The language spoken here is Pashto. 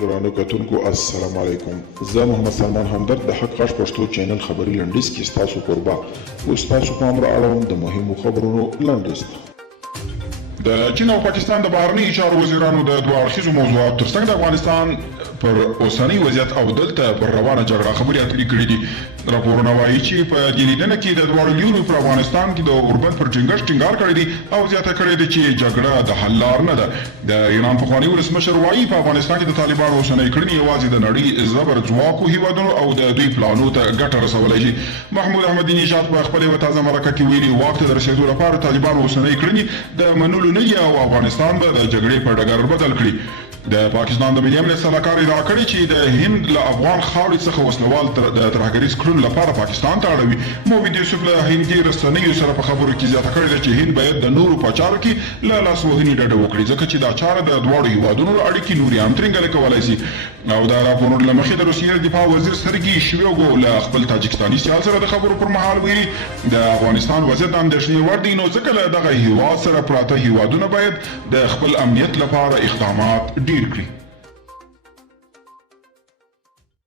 درانه کتونکو السلام علیکم. زه محمد سلمان همدرد د حق غږ پښتو چینل خبري لنډیز کې ستاسو کوربه اوس تاسو پام را اړوم د مهمو خبرونو لنډیز ته. د چین او پاکستان د بهرنیو چارو وزیرانو د دوه اړخیزو موضوعاتو ترڅنګ د افغانستان پر اوسنی وضعیت او دلته پر روانه جګړه خبرې اترې کړې دي. راپورونه وایي چې په دې لیدنه کې د دواړو لیورو پر افغانستان کې د اوربند پر ټینګښت ټینګار کړی دی او زیاته کړې ده چې جګړه د حل لار نه ده. د ایران پخواني ولسمشر وایي په افغانستان کې د طالبانو اوسنۍ کړنې یوازې د نړۍ زبر ځواکو هیوادونو او د دوی پلانونو ته ګټه رسولی شي. محمود احمدي نژاد په خپل یوه تازه مرکه کې ویلي واک ته د رسېدو لپاره طالبانو اوسنۍ کړنې د منلو نه دي او افغانستان به د جګړې په ډګر بدل کړي. د پاکستان د ملي امنیت سلاکار ادعا کړې چې د هند له افغان خاورې څخه وسلوال د ترهګریز کړنو لپاره پاکستان ته اړوي. موحد یوسف له هندي رسنیو سره په خبرو کې زیاته کړې ده چې هند باید د نورو په چارو کې له لاسوهنې ډډه وکړي ځکه چې دا چاره د دواړو هیوادونو اړیکې نورې هم ترنګلې کولی شي. او دا راپورونه له مخې د روسیې دفاع وزیر سرګي شویګو له خپل تاجکستاني سیال سره د خبرو پر مهال ویلي د افغانستان وضعیت د اندېښنې وړ دی نو ځکه له دغه هیواد سره پراته هیوادونه باید د خپل امنیت لپاره اقدامات ډیر کړي.